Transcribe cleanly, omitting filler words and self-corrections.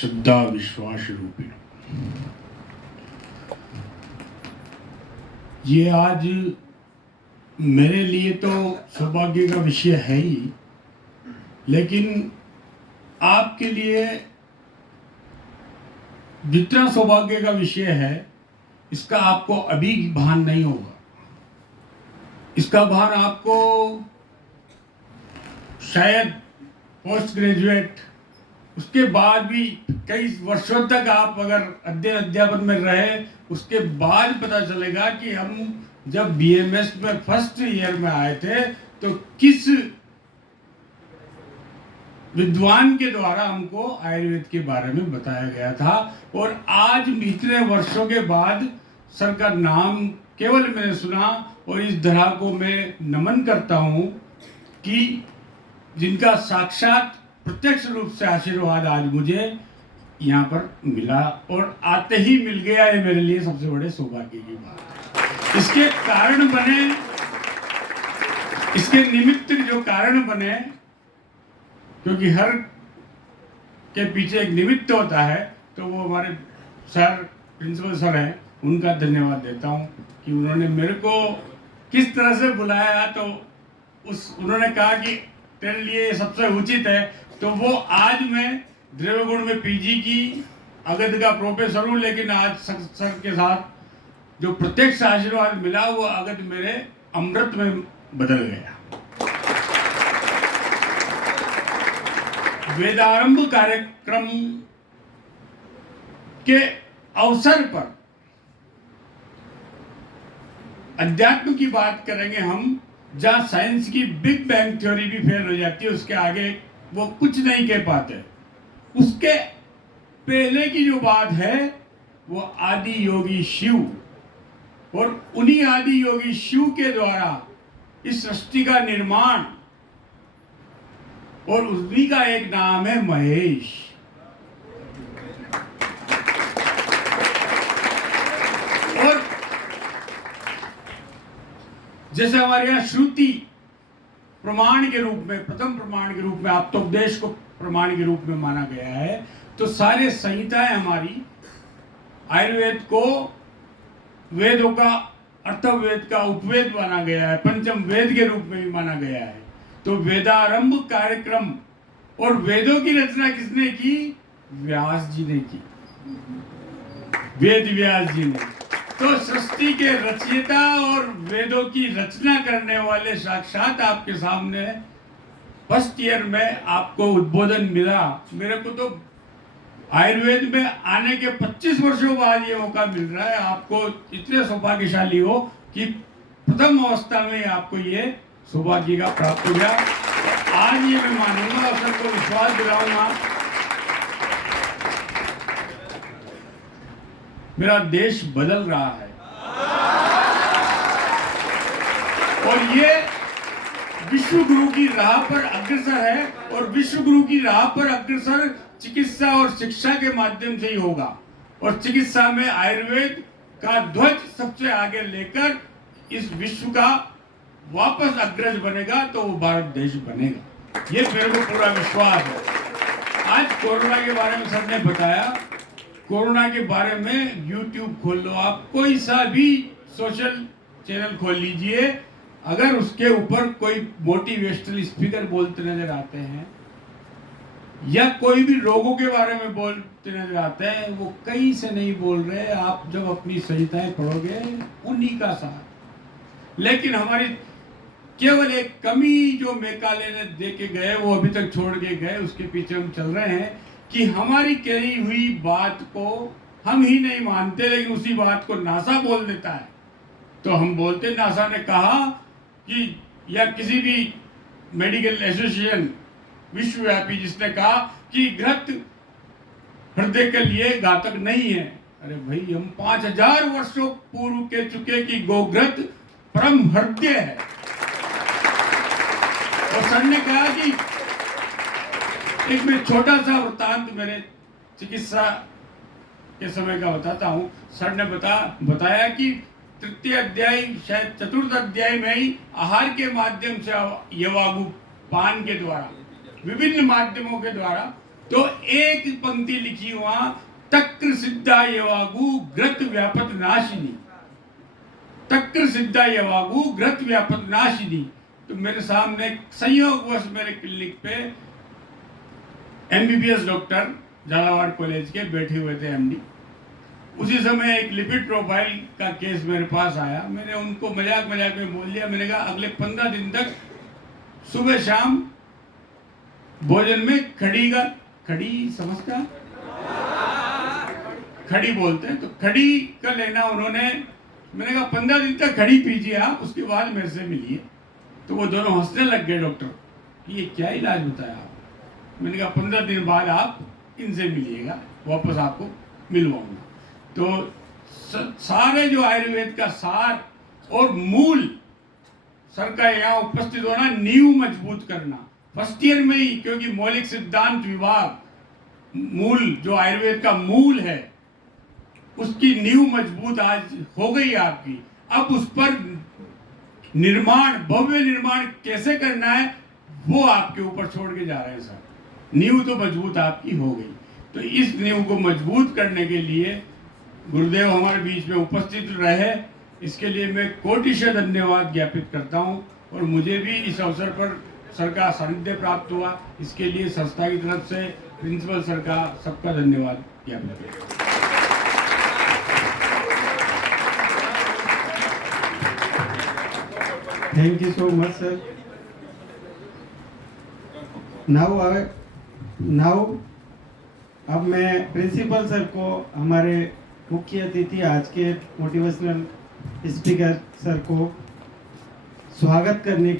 श्रद्धा विश्वास रूपी ये आज मेरे लिए तो सौभाग्य का विषय है ही, लेकिन आपके लिए जितना सौभाग्य का विषय है इसका आपको अभी भान नहीं होगा। इसका भान आपको शायद पोस्ट ग्रेजुएट उसके बाद भी कई वर्षों तक आप अगर अध्ययन अध्यापन में रहे उसके बाद पता चलेगा कि हम जब बीएमएस में फर्स्ट ईयर में आए थे तो किस विद्वान के द्वारा हमको आयुर्वेद के बारे में बताया गया था। और आज इतने वर्षों के बाद सर का नाम केवल मैंने सुना और इस धरा को मैं नमन करता हूँ कि जिनका साक्षात प्रत्यक्ष रूप से आशीर्वाद आज मुझे यहाँ पर मिला और आते ही मिल गया। ये मेरे लिए सबसे बड़े सौभाग्य की बात है। इसके कारण बने, इसके निमित्त जो कारण बने, क्योंकि हर के पीछे एक निमित्त होता है, तो वो हमारे सर प्रिंसिपल सर हैं, उनका धन्यवाद देता हूँ कि उन्होंने मेरे को किस तरह से बुलाया। तो उन्होंने कहा कि तेरे लिए सबसे उचित है, तो वो आज मैं द्रव्यगुण में पीजी की अगध का प्रोफेसर हूँ, लेकिन आज सर के साथ जो प्रत्यक्ष आशीर्वाद मिला वो अगध मेरे अमृत में बदल गया। वेदारंभ कार्यक्रम के अवसर पर अध्यात्म की बात करेंगे हम, जहां साइंस की बिग बैंग थ्योरी भी फेल हो जाती है, उसके आगे वो कुछ नहीं कह पाते। उसके पहले की जो बात है वो आदि योगी शिव, और उन्हीं आदि योगी शिव के द्वारा इस सृष्टि का निर्माण, और उन्हीं का एक नाम है महेश। और जैसे हमारे यहाँ श्रुति प्रमाण के रूप में, प्रथम प्रमाण के रूप में, आप्तोपदेश को प्रमाण के रूप में माना गया है, तो सारे संहिताएं हमारी आयुर्वेद को वेदों का, अर्थवेद का उपवेद माना गया है, पंचम वेद के रूप में भी माना गया है। तो वेदारंभ कार्यक्रम, और वेदों की रचना किसने की? व्यास जी ने की, वेद व्यास जी ने। तो सृष्टि के रचयिता और वेदों की रचना करने वाले साक्षात आपके सामने फर्स्ट ईयर में आपको उद्बोधन मिला। मेरे को तो आयुर्वेद में आने के 25 वर्षों बाद ये मौका मिल रहा है। आपको इतने सौभाग्यशाली हो कि प्रथम अवस्था में आपको ये सौभाग्य का प्राप्त हो गया। आज ये मैं मानूंगा और सबको विश्वास दिलाऊंगा, मेरा देश बदल रहा है और ये विश्व गुरु की राह पर अग्रसर है, और विश्व गुरु की राह पर अग्रसर चिकित्सा और शिक्षा के माध्यम से ही होगा। और चिकित्सा में आयुर्वेद का ध्वज सबसे आगे लेकर इस विश्व का वापस अग्रज बनेगा, तो वो भारत देश बनेगा। ये मेरे को पूरा विश्वास है। आज कोरोना के बारे में सर ने बताया, कोरोना के बारे में यूट्यूब खोल लो, आप कोई सा भी सोशल चैनल खोल लीजिए, अगर उसके ऊपर कोई मोटिवेशनल स्पीकर बोलते नजर आते हैं या कोई भी रोगों के बारे में बोलते नजर आते हैं, वो कहीं से नहीं बोल रहे। आप जब अपनी संहिताएं पढ़ोगे उन्हीं का साथ। लेकिन हमारी केवल एक कमी जो मेकाले ने दे के गए, वो अभी तक छोड़ के गए, उसके पीछे हम चल रहे हैं कि हमारी कही हुई बात को हम ही नहीं मानते, लेकिन उसी बात को नासा बोल देता है। तो हम बोलते, नासा ने कहा कि, या किसी भी मेडिकल एसोसिएशन विश्वव्यापी जिसने कहा कि घृत हृदय के लिए घातक नहीं है। अरे भाई, हम 5000 वर्षों पूर्व कह चुके कि गोघृत परम हृदय है। और सर ने कहा कि, एक मैं छोटा सा वृत्तांत मेरे चिकित्सा के समय का बताता हूँ। सर ने बताया कि तृतीय अध्याय, शायद चतुर्थ अध्याय में ही आहार के माध्यम से यवागु पान के द्वारा, विभिन्न माध्यमों के द्वारा तो एक पंक्ति लिखी वहां, तक्र सिद्धा यवागु ग्रत व्यापत नाशिनी, तक्र सिद्धा यवागु ग्रत व्यापत नाशिनी। तो मेरे सामने संयोगवश मेरे क्लिनिक पे MBBS डॉक्टर झालावाड़ कॉलेज के बैठे हुए थे, MD। उसी समय एक लिपिड प्रोफाइल का केस मेरे पास आया। मैंने उनको मजाक मजाक में बोल दिया, मैंने कहा अगले 15 दिन तक सुबह शाम भोजन में खड़ी समझता, खड़ी बोलते हैं, तो खड़ी का लेना उन्होंने। मैंने कहा 15 दिन तक खड़ी पीजिए आप, उसके बाद मेरे से मिलिए। तो वो दोनों हंसने लग गए, डॉक्टर कि ये क्या इलाज बताया आप। मैंने कहा 15 दिन बाद आप इनसे मिलिएगा, वापस आपको मिलवाऊंगा। तो सारे जो आयुर्वेद का सार और मूल सर का यहाँ उपस्थित होना, नींव मजबूत करना फर्स्ट ईयर में ही, क्योंकि मौलिक सिद्धांत विभाग मूल जो आयुर्वेद का मूल है उसकी नींव मजबूत आज हो गई आपकी। अब उस पर निर्माण, भव्य निर्माण कैसे करना है वो आपके ऊपर छोड़ के जा रहे हैं सर। नींव तो मजबूत आपकी हो गई, तो इस नींव को मजबूत करने के लिए गुरुदेव हमारे बीच में उपस्थित रहे, इसके लिए मैं कोटिशः धन्यवाद ज्ञापित करता हूं। और मुझे भी इस अवसर पर सर का सानिध्य प्राप्त हुआ, इसके लिए संस्था की तरफ से प्रिंसिपल सर का सबका धन्यवाद ज्ञापित करता हूं। Thank you so much sir. Now अब मैं प्रिंसिपल सर को, हमारे मुख्य अतिथि आज के मोटिवेशनल स्पीकर सर को स्वागत करने के